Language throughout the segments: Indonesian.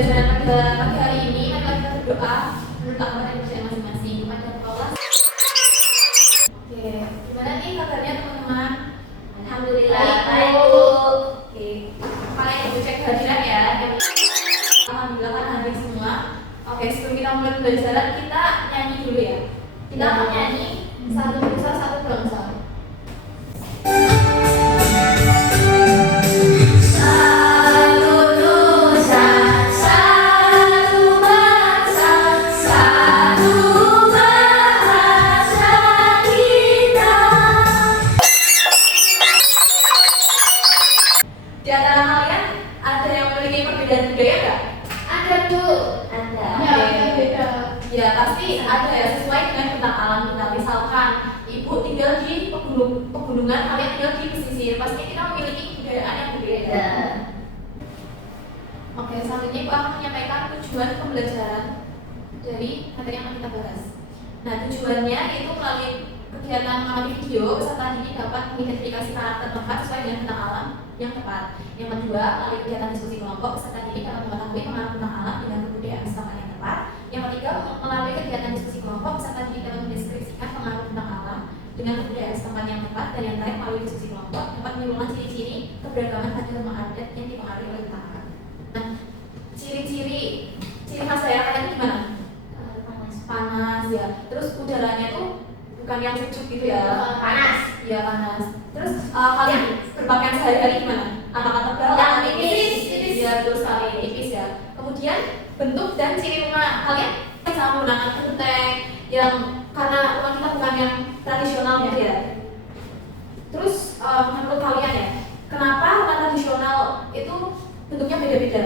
pembelajaran pada pagi hari ini, mari kita berdoa menurut agama dan kepercayaan masing-masing pada Allah. Oke, gimana nih kabarnya teman-teman? Alhamdulillah baik Bu. Oke, kalian ibu cek hadiran ya. Alhamdulillah kan hadir semua. Oke, sebelum kita mulai pembelajaran kita nyanyi dulu ya. Kita akan nyanyi satu nusa satu bangsa. Di antara kalian ada yang memiliki perbedaan budaya nggak? Ada Bu. Ada. Beda. Ya pasti ada ya, sesuai dengan bentang alam kita. Misalkan ibu tinggal di pegunungan, kalian tinggal di pesisir, pasti kita memiliki kebudayaan yang berbeda. Oke, selanjutnya ibu akan menyampaikan tujuan pembelajaran dari materi yang akan kita bahas. Nah, tujuannya itu melalui kegiatan mengamati video, peserta didik dapat mengidentifikasi karakter tempat sesuai dengan bentang alam yang tepat. Yang kedua, melalui kegiatan diskusi kelompok, peserta didik dapat mengetahui pengaruh bentang alam dengan kebudayaan setempat yang tepat. Yang ketiga, melalui kegiatan diskusi kelompok, peserta didik dapat mendeskripsikan pengaruh bentang alam dengan kebudayaan setempat yang tepat. Dan yang terakhir, melalui diskusi kelompok dapat menyimpulkan ciri-ciri keberagaman pada rumah adat yang dipengaruhi oleh bentang alam. Nah, ciri khas daerah kalian gimana? Panas ya. Terus udaranya tuh bukan yang sejuk gitu ya, Panas. ya panas. Terus kalian berpakaian sehari-hari gimana? Apakah tebal? Yang tipis. Ya terus kali tipis ya. Kemudian bentuk dan ciri rumah kalian sama menggunakan genteng yang karena rumah kita bukan yang tradisional gitu ya. Terus menurut kalian ya, kenapa rumah tradisional itu bentuknya beda-beda?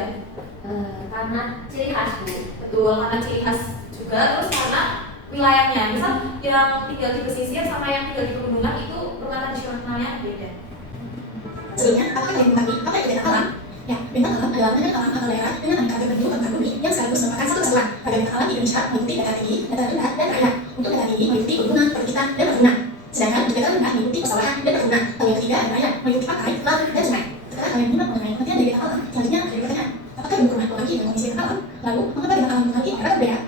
Karena ciri khas Bu. Betul, karena ciri khas juga, terus karena wilayahnya. Misal yang tinggal di pesisir sama yang tinggal di pegunungan itu rumah tradisionalnya beda. Sebelumnya, apakah kalian mengetahui apa itu bentang alam? Ya, bentang alam adalah bentang alam atau daerah dengan aneka tertentu bentang bumi yang sekaligus merupakan satu kesatuan. Pada bentang alam di Indonesia mengikuti dataran tinggi, dataran rendah, dan daerah. Untuk dataran tinggi mengikuti pegunungan, perbukitan, dan perkebunan. Sedangkan untuk dataran rendah mengikuti persawahan dan perkebunan. Lalu yang ketiga adalah yang mengikuti pantai, laut, dan sungai. Setelah kalian menyimak mengenai pengertian dari bentang alam, selanjutnya kalian bertanya, apakah bentuk rumah memiliki dengan kondisi bentang alam? Lalu, mengapa bentang alam memiliki karakter berbeda?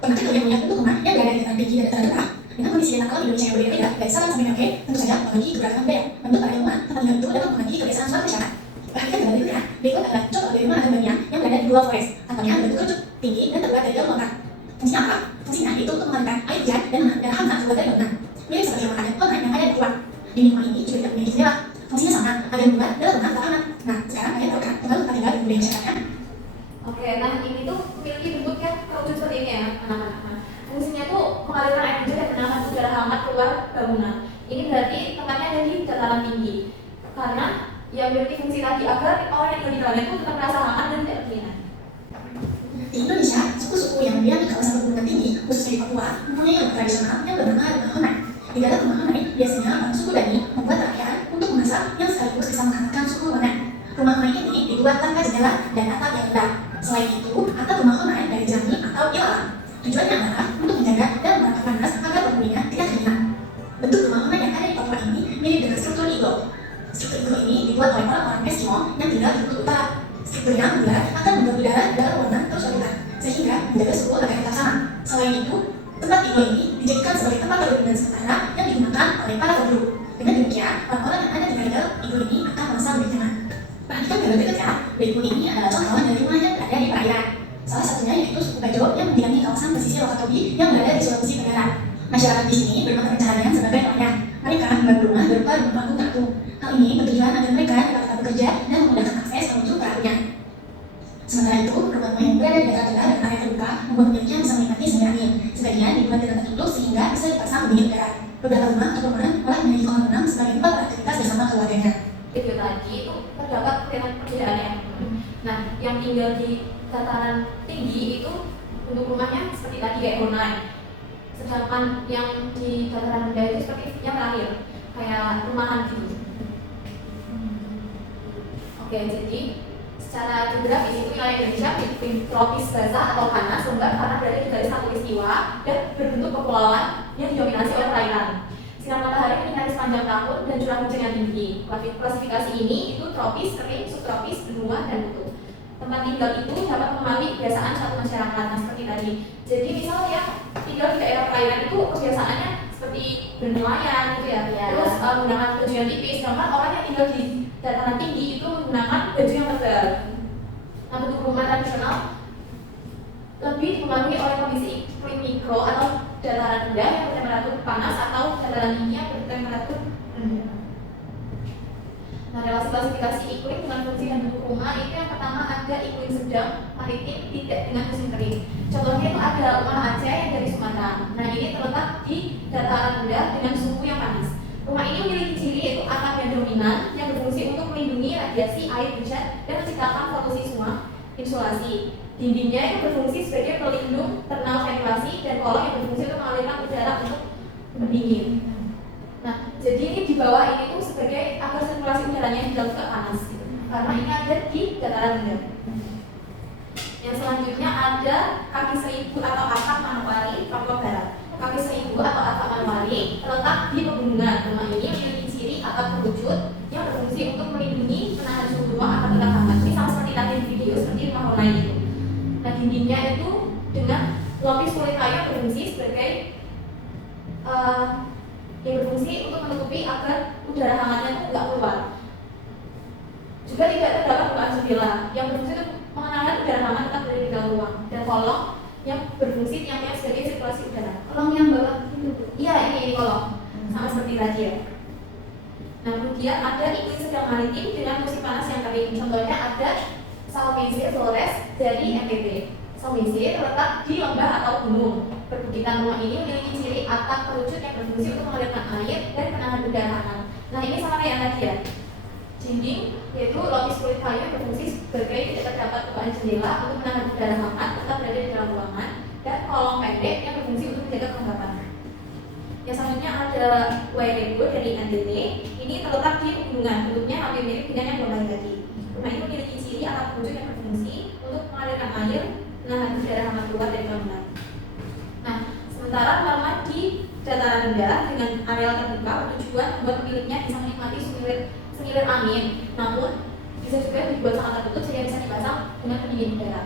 Pernahkah kalian melihat bentuk rumah yang berada di dataran tinggi dan dataran rendah? Dengan kondisi bentang alam Indonesia yang berbeda-beda, dari Sabang sampai Merauke, tentu saja memiliki keberagaman budaya. Bentuk pada rumah, tempat tinggal itu dapat memiliki kebiasaan suatu masyarakat. Perhatikan gambar berikutnya. Berikut adalah contoh dari rumah adat Bania yang berada di Gua Forest. Atapnya berbentuk kerucut, tinggi, dan terbuat dari daun lontar. Fungsinya apa? Fungsinya yaitu untuk mengalirkan air hujan dan hama terbuat dari bangunan. Mirip seperti rumah adat Lontar yang ada di Tuan. Dinding rumah ini juga tidak memiliki jendela. Fungsinya sama, agar membuat dalam rumah tetap aman. Nah, sekarang kalian tahu kan pengaruh tempat tinggal dan budaya masyarakatnya? Oke, nah ini tuh memiliki bentuk yang kerucut seperti ini ya, anak-anak. Nah, fungsinya tuh mengalirkan air hujan dan menahan udara hangat keluar bangunan. Ini berarti tempatnya ada di dataran tinggi. Karena yang memiliki fungsi tadi agar orang yang tinggal di dalamnya itu tetap merasa aman dan tidak kedinginan. Di Indonesia, suku-suku yang berdiam di kawasan pegunungan tinggi, khususnya di Papua, mempunyai rumah tradisional yang bernama rumah Honai. Di dalam rumah Honai, biasanya orang suku Dani membuat rakyat untuk memasak yang sekaligus bisa menghangatkan suku Honai. Rumah Honai ini dibuat tanpa jendela dan atap yang rendah. Selain itu, atap rumah Honai dari jerami atau ilalang. Tujuannya adalah untuk menjaga dan menangkap panas agar penghuninya tidak kedinginan. Bentuk rumah Honai yang ada di Papua ini mirip dengan struktur iglo. Struktur iglo ini dibuat oleh orang-orang Eskimo yang tinggal di kutub utara. Strukturnya menggunakan akan membuat udara dalam ruangan terus berputar, sehingga menjaga suhu agar tetap sama. Selain itu, tempat iglo ini dijadikan sebagai tempat perlindungan sementara yang digunakan oleh para penduduk. Dengan demikian, orang-orang yang ada di dalam iglo ini akan merasa lebih nyaman. Perhatikan gambar berikutnya. Berikut ini adalah contoh dari rumah yang berada di perairan. Salah satunya yaitu suku Bajo yang mendiami kawasan pesisir Wakatobi yang berada di Sulawesi Tenggara. Masyarakat di sini bermata pencaharian sebagai nelayan. Mereka membangun rumah berupa rumah panggung terapung. Hal ini bertujuan agar mereka dapat bekerja dan memudahkan akses menuju perahunya. Sementara itu, rumah-rumah yang berada di dataran rendah dan area terbuka membuat pemiliknya bisa menikmati sumber angin. Sebagian dibuat dengan tertutup sehingga bisa dipasang pendingin udara. Beberapa rumah atau bangunan malah memiliki kolam renang sebagai tempat beraktivitas bersama keluarganya. Video tadi itu terdapat perbedaannya. Nah, yang tinggal di dataran tinggi itu bentuk rumahnya seperti tadi kayak Honai. Sedangkan yang di dataran rendah itu seperti yang terakhir, kayak rumahan gitu. Oke, jadi secara geografis itu wilayah Indonesia tropis basah atau panas lembab karena berada di garis khatulistiwa dan berbentuk kepulauan yang didominasi oleh perairan. Sinar matahari menyinari sepanjang tahun dan curah hujan yang tinggi. Klasifikasi ini itu tropis, kering, subtropis, benua, dan kutub. Tempat tinggal itu dapat mempengaruhi kebiasaan suatu masyarakat. Nah, seperti tadi. Jadi misal yang tinggal di daerah perairan itu kebiasaannya seperti bernelayan gitu ya. Terus menggunakan baju yang tipis. Sedangkan orang yang tinggal di dataran tinggi itu menggunakan baju yang tebal. Nah, bentuk rumah tradisional lebih dipengaruhi oleh kondisi iklim mikro atau dataran rendah yang bertemperatur panas atau dataran tinggi yang bertemperatur rendah. Nah, relasi klasifikasi iklim dengan fungsi dan bentuk rumah itu yang pertama ada iklim sedang, maritim, tidak dengan musim kering. Contohnya itu ada rumah Aceh yang dari Sumatera. Nah, ini terletak di dataran rendah dengan suhu yang panas. Rumah ini memiliki ciri yaitu atap yang dominan yang berfungsi untuk melindungi radiasi air hujan dan menciptakan solusi semua insulasi. Dindingnya yang berfungsi sebagai pelindung thermal ventilasi dan kolong yang berfungsi untuk mengalirkan udara untuk pendingin. Nah, jadi ini di bawah ini tuh sebagai agar sirkulasi udaranya tidak juga panas gitu. Karena ini ada di dataran rendah. Yang selanjutnya ada kaki seribu atau atap Manokwari, Papua Barat. Kaki seribu atau atap Manokwari terletak di pegunungan. Rumah ini memiliki ciri atap kerucut yang berfungsi untuk melindungi menahan suhu rumah agar tetap hangat. Ini sama seperti tadi di video seperti rumah Honai itu. Nah, dindingnya itu dengan lapis kulit kayu yang berfungsi sebagai yang berfungsi untuk menutupi agar udara hangatnya itu tidak keluar. Juga tidak terdapat bukaan jendela yang berfungsi untuk mengenalkan udara hangat tetap berada di dalam ruang, dan kolong yang berfungsi tiang-tiang sebagai sirkulasi udara. Kolong yang bawah itu. Iya, ini kolong sama seperti tadi ya. Nah, kemudian ada iklim sedang maritim dengan musim panas yang kering. Contohnya ada Sulawesi Flores dari NTT. Sulawesi terletak di lembah atau gunung. Perbukitan rumah ini memiliki ciri atap kerucut yang berfungsi untuk mengalirkan air dan menahan udara hangat. Nah, ini sama kayak yang tadi ya. Dinding yaitu lapis kulit kayu yang berfungsi sebagai tidak terdapat bukaan jendela untuk menahan udara hangat tetap berada di dalam ruangan, dan kolong pendek yang berfungsi untuk menjaga kelembapan. Yang selanjutnya ada Wairebo dari NTT. Ini terletak di pegunungan. Bentuknya hampir mirip dengan yang domain tadi. Rumah ini memiliki ciri atap kerucut yang berfungsi untuk mengalirkan air, menahan udara hangat keluar dari bangunan. Nah, sementara rumah di dataran rendah dengan areal terbuka bertujuan membuat pemiliknya bisa menikmati semilir angin, namun bisa juga dibuat sangat tertutup sehingga bisa dipasang dengan pendingin udara.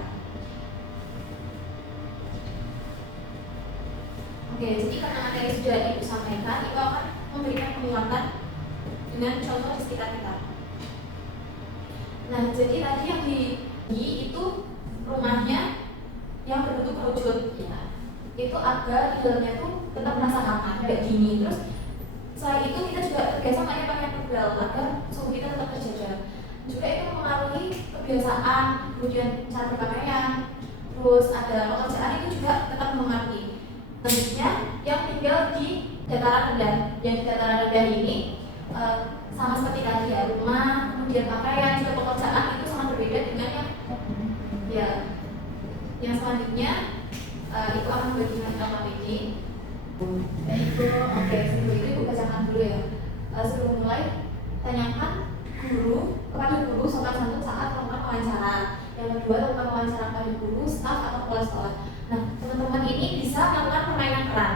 Oke, jadi karena materi sudah Ibu sampaikan, Ibu akan memberikan penguatan dengan contoh di sekitar kita. Nah, jadi tadi yang di itu rumahnya yang berbentuk kerucut ya. Itu agar di dalamnya tuh tetap merasa hangat, tidak dingin. Terus selain itu kita juga biasa pakai pakaian tebal agar suhu kita tetap terjaga. Juga itu mempengaruhi kebiasaan, kemudian cara berpakaian, terus ada pekerjaan itu juga tetap mempengaruhi. Selanjutnya yang tinggal di dataran rendah. Yang di dataran rendah ini sama seperti tadi ya, rumah, kemudian pakaian, juga pekerjaan itu sangat berbeda dengan yang selanjutnya. Ibu akan berikan LKPD. Oke, sebelum itu Ibu bacakan dulu ya. Sebelum mulai, tanyakan kepada guru sopan santun saat melakukan wawancara. Yang kedua, lakukan wawancara kepada guru, staf atau kepala sekolah. Nah, teman-teman ini bisa melakukan permainan peran.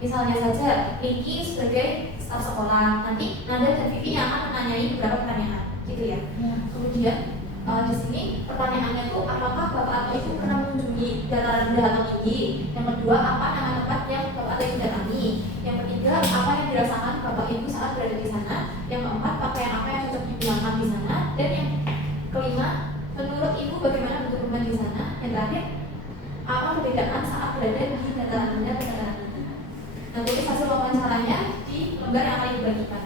Misalnya saja, Niki sebagai staf sekolah, nanti Nanda dan Vivi yang akan menanyai beberapa pertanyaan, gitu ya. Kemudian di sini pertanyaannya tuh apakah Bapak atau Ibu pernah mengunjungi dataran rendah atau tinggi? Yang kedua, apa nama tempat yang Bapak atau Ibu datangi? Yang ketiga, apa yang dirasakan Bapak Ibu saat berada di sana? Yang keempat, pakaian apa yang cocok digunakan di sana? Dan yang kelima, menurut Ibu bagaimana bentuk rumah di sana? Yang terakhir, apa perbedaan saat berada di dataran rendah dan dataran tinggi? Nah, tulis hasil wawancaranya di lembar yang akan Ibu bagikan.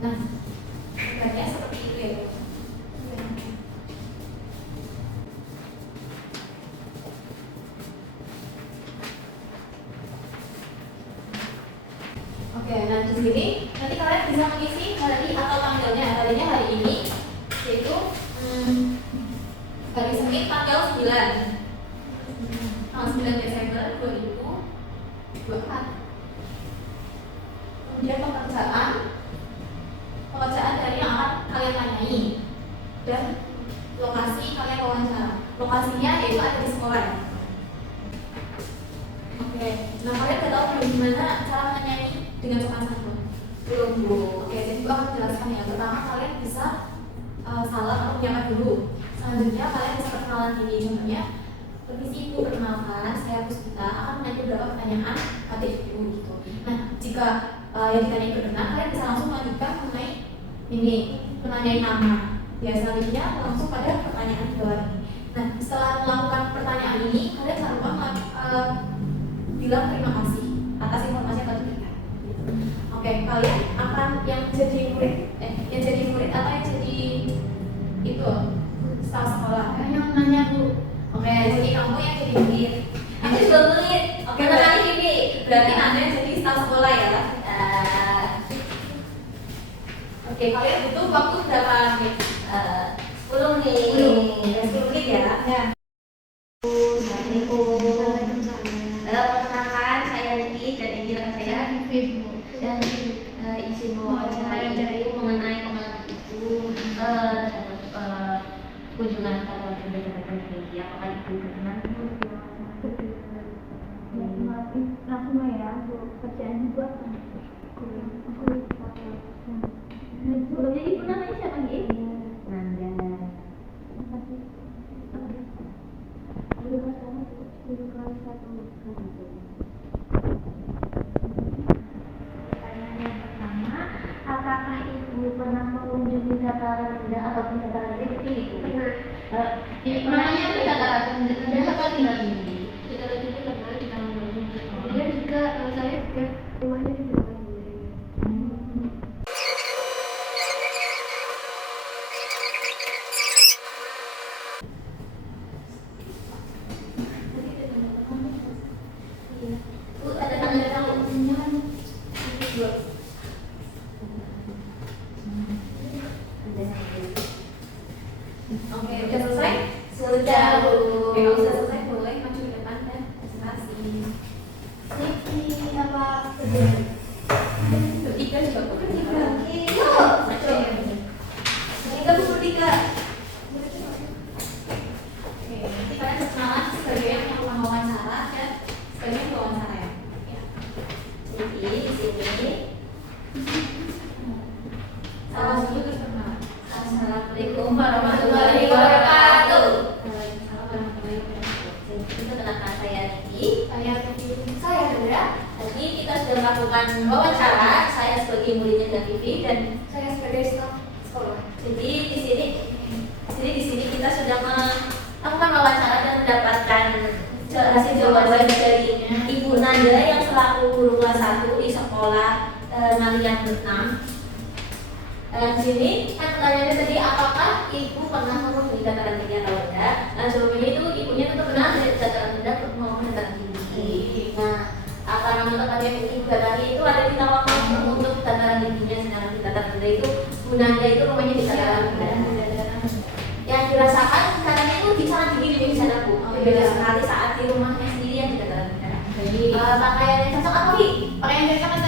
Nah, lembarnya seperti itu ya. Oke, nah di sini nanti kalian bisa mengisi hari atau tanggalnya. Harinya hari ini, yaitu hari Senin tanggal 9 Desember 2024. Kemudian pekerjaan dari yang akan kalian tanyai dan lokasi kalian wawancara. Lokasinya yaitu ada di sekolah ya. Oke, nah kalian udah tahu bagaimana cara menanyai dengan sopan santun? Belum Bu. Oke, jadi Ibu akan jelaskan ya. Pertama kalian bisa salam atau menyapa dulu. Selanjutnya kalian bisa perkenalan diri. Contohnya, permisi Ibu, perkenalkan saya Puspita akan menanya beberapa pertanyaan KTP gitu. Nah, jika yang ditanya itu benar, kalian bisa langsung melanjutkan mengenai ini, menanyai nama. Ya, selanjutnya langsung pada pertanyaan di bawah ini. Nah, setelah melakukan pertanyaan ini, kalian jangan lupa bilang terima kasih atas informasi yang telah diberikan. Oke, kalian akan yang jadi murid atau yang jadi itu staf sekolah? Yang nanya Bu. Oke, jadi kamu yang jadi murid. Aku juga murid. Oke, Pertanyaan ini. berarti Anda yang jadi staf sekolah ya? Oke, kalian butuh waktu berapa menit? 10 menit. 10 menit ya? Ya. Assalamualaikum. Perkenalkan, saya Lili dan ini rekan saya dan izin wawancara itu mengenai kemarin itu kunjungan kantor berdasarkan media. Apakah Ibu berkenan? Langsung ya, kerjaan Ibu apa? Sebelumnya Ibu namanya siapa Nggih? Nanda. Guru kelas 1. Pertanyaan yang pertama, apakah Ibu pernah mengunjungi dataran rendah ataupun dataran tinggi? Pernah. Namanya itu dataran rendah apa tinggi? Dataran tinggi pernah di tahun lalu. Kemudian juga saya juga rumahnya di dataran rendah. Bu, ada tanda tangan. Oke, udah selesai? Sudah, Bu. Oke, kalau sudah selesai boleh maju ke depan dan presentasi. Ini apa? Tiga juga boleh. Oke, yuk. Maju. Tiga Bu, tiga. Oke, nanti kalian perkenalan sebagai yang melakukan wawancara dan sebagai yang wawancara ya. Ya. Jadi di sini. Salam dulu terus perkenalan. Assalamualaikum warahmatullahi wabarakatuh. Waalaikumsalam warahmatullahi wabarakatuh. Perkenalkan saya Niki. Saya Vivi. Saya Dora. Tadi kita sudah melakukan wawancara. Saya sebagai muridnya dan Vivi dan Saya sebagai staf sekolah. jadi di sini kita sudah melakukan wawancara dan mendapatkan hasil jawaban dari Ibu Nanda yang selaku guru kelas 1 di sekolah Malian 6. Di sini kan pertanyaannya tadi, apakah Ibu pernah mengunjungi dataran tinggi atau tidak? Nah, jawabannya itu ibunya tentu benar dari dataran rendah maupun dataran tinggi. Nah, karena tempat yang Ibu datangi itu ada di Tawangmangu untuk dataran tingginya, sedangkan di dataran rendah itu Bu Nanda itu rumahnya di dataran rendah. Yang dirasakan karena itu di sana dingin di sana Bu. Beda sekali saat di rumahnya sendiri yang di dataran rendah. Pakaian yang cocok apa Bi? Pakaian dari kan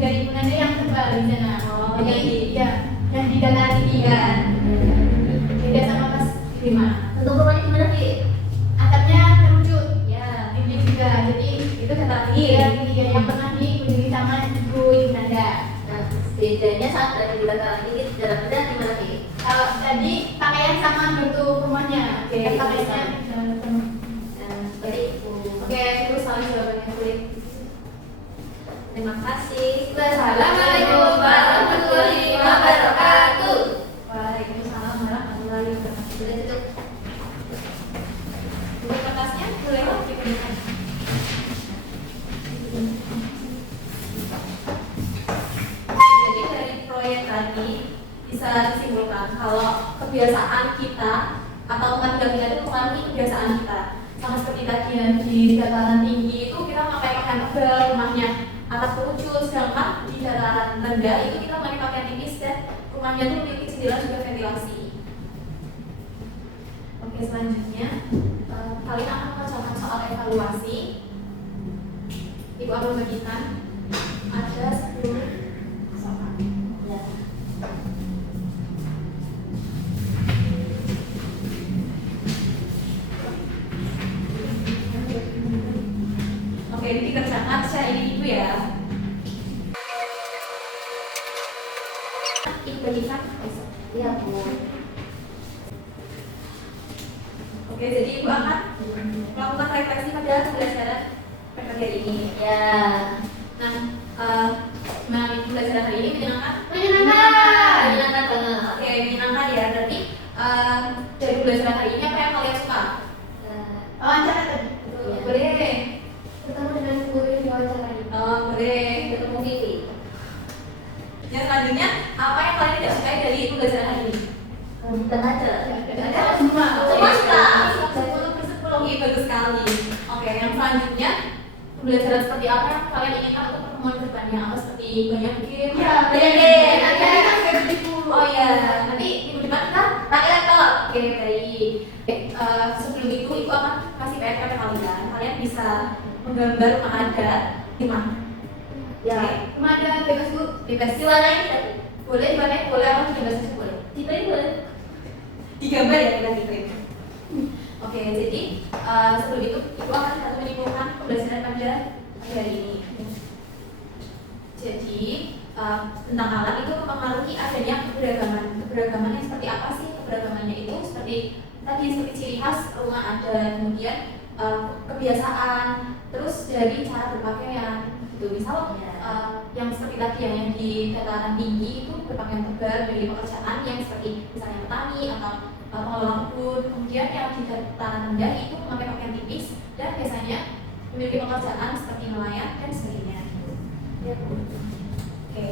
dari Ibu Nanda yang tebal di sana. Oh, Jadi ya, dan di dataran tinggi kan. Beda sama pas di mana? Untuk rumahnya gimana Bi? Atapnya terucut. Ya. Ini juga. Jadi itu dataran tinggi ya. Tinggi yang pernah dikunjungi sama Ibu Nanda. Nah, bedanya saat berada di dataran tinggi di dataran rendah gimana Bi? Kalau tadi pakaian sama bentuk rumahnya. Oke, Kan pakaiannya penuh. Nah, seperti itu. Oke, terus salah jawabannya kulit. Terima kasih. Wassalamualaikum warahmatullahi wabarakatuh. Waalaikumsalam warahmatullahi wabarakatuh. Sudah tutup. Untuk kertasnya boleh digunakan. Jadi dari proyek tadi bisa disimpulkan kalau kebiasaan kita atau tempat tinggal kita itu mempengaruhi kebiasaan kita. Sama seperti tadi yang di dataran tinggi itu kita memakai pakaian tebal, rumahnya atap terucut, sedangkan di dataran rendah itu kita memakai pakaian tipis dan rumahnya itu memiliki jendela juga ventilasi. Oke, selanjutnya kalian akan mengerjakan soal evaluasi. Ibu akan membagikan ada 10 soal. Ya. Oke, ini dikerjakan saya ini Ibu ya. Ibu bagikan besok. Iya Bu. Oke, jadi Ibu akan melakukan refleksi pada pembelajaran hari ini. Ya. Nah, gimana nih pembelajaran hari ini menyenangkan? Menyenangkan banget. Oke, menyenangkan ya. Berarti dari pembelajaran hari ini apa yang kalian suka? Wawancara tadi. Iya. Boleh. Ketemu dengan guru yang diwawancarai. Oh, boleh. Ketemu Vivi. Yang selanjutnya, apa yang kalian tidak sukai dari pembelajaran hari ini? Bukan aja. Ada semua. Semua suka. 10/10. Iya, bagus sekali. Oke, yang selanjutnya pembelajaran seperti apa yang kalian inginkan untuk pertemuan kedepannya? Apa seperti banyak game? Ya, banyak game. Nanti kita versi dulu. Oh iya, nanti minggu depan kita pakai laptop. Oke, baik. Sebelum itu Ibu akan kasih PR kepada kalian. Kalian bisa menggambar rumah adat di mana? Ya. Rumah adat bebas Bu, bebas. Diwarnain tadi. Boleh diwarnai, boleh apa bebas saja boleh. Diprint boleh. Digambar ya kita di print. Oke, jadi sebelum itu Ibu akan satu menyimpulkan pembelajaran pada hari ini. Jadi tentang alam itu mempengaruhi adanya keberagaman. Keberagaman yang seperti apa sih? Keberagamannya itu seperti tadi seperti ciri khas rumah adat, kemudian kebiasaan, terus dari cara berpakaian. Gitu. Misal yang seperti tadi yang di dataran tinggi itu berpakaian tebal dari pekerjaan yang seperti misalnya petani atau pengelola kebun. Kemudian yang di dataran rendah itu memakai pakaian tipis dan biasanya memiliki pekerjaan seperti nelayan dan sebagainya. Ya. Oke,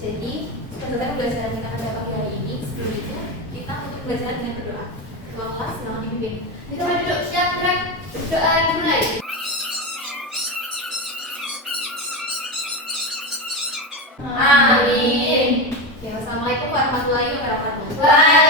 jadi selesai pembelajaran kita pada pagi hari ini. Sebelum itu kita untuk belajar dengan berdoa. Ketua kelas silakan dipimpin. Kita duduk siap gerak. Doa dimulai. Amin. Oke, wassalamualaikum warahmatullahi wabarakatuh. Bye.